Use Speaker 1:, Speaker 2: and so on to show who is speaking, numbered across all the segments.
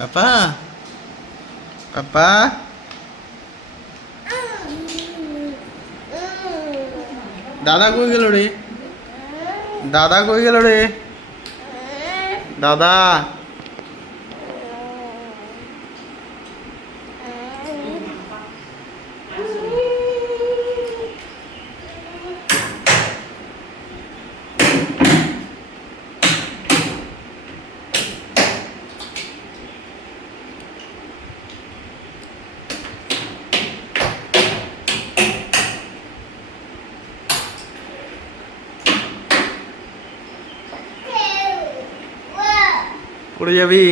Speaker 1: পাপা পাপা দাদা কই গেল রে দাদা কই গেল রে দাদা পড়ে যাবি।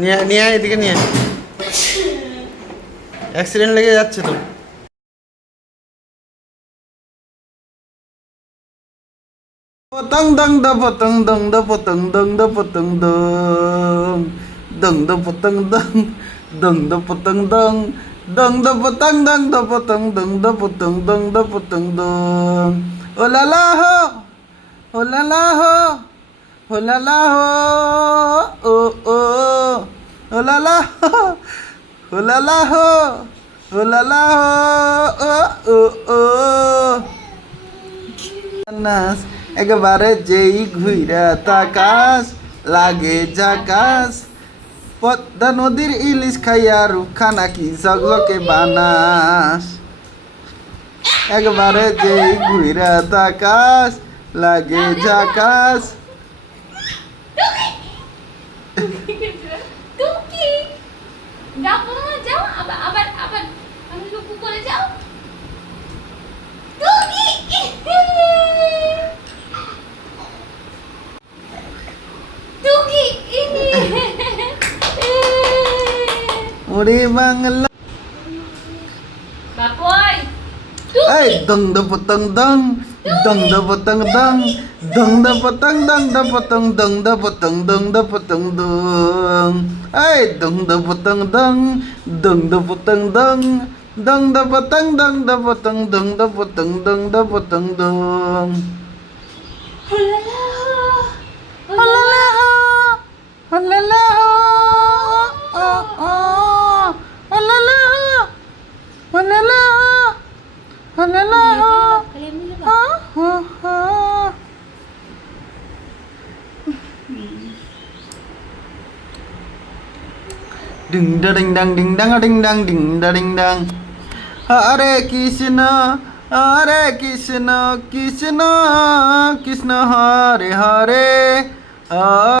Speaker 1: নিয়ে আয়, নিয়ে আয়, এদিকে নিয়ে আয়। অ্যাক্সিডেন্ট লেগে যাচ্ছে তো পতং দং দ পতং দং দ পতং দং দ পতং দং দং দ পতং দং দং দ পতং দং দং দ পতং দং দ পতং দং দ পতং দং দ পতং দং ও লা লা হো ও লা লা হো ও লা লা হো ও ও ও লা লা হো ও লা লা হো ও। ও একবারে যেই ঘুইরা তাকাস, লাগে জাকাস। পদ্মা নদীর ইলিশ খাইয়া রুখা নাকি জগলকে বানাস? একবারে যেই ঘুইরা তাকাস, লাগে জাকাস।
Speaker 2: যাও বৌমা যাও আবার আবার আবার আমি লুকু করে যাও টুকি টুকি
Speaker 1: ওরে বাংলা
Speaker 2: বাপই
Speaker 1: এই দং দ 噔的不噔噔，噔的不噔噔的不噔噔的不噔噔的不噔噔，哎，噔的不噔噔，噔的不噔噔，噔的不噔噔的不噔
Speaker 2: 噔
Speaker 1: 的不噔噔的不噔噔。好啦啦，好啦啦，好啦啦。Ding da ding dang ding dang ding dang ding da ding dang. Hare Krishna, Hare Krishna, Krishna Krishna Hare Hare.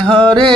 Speaker 1: হরে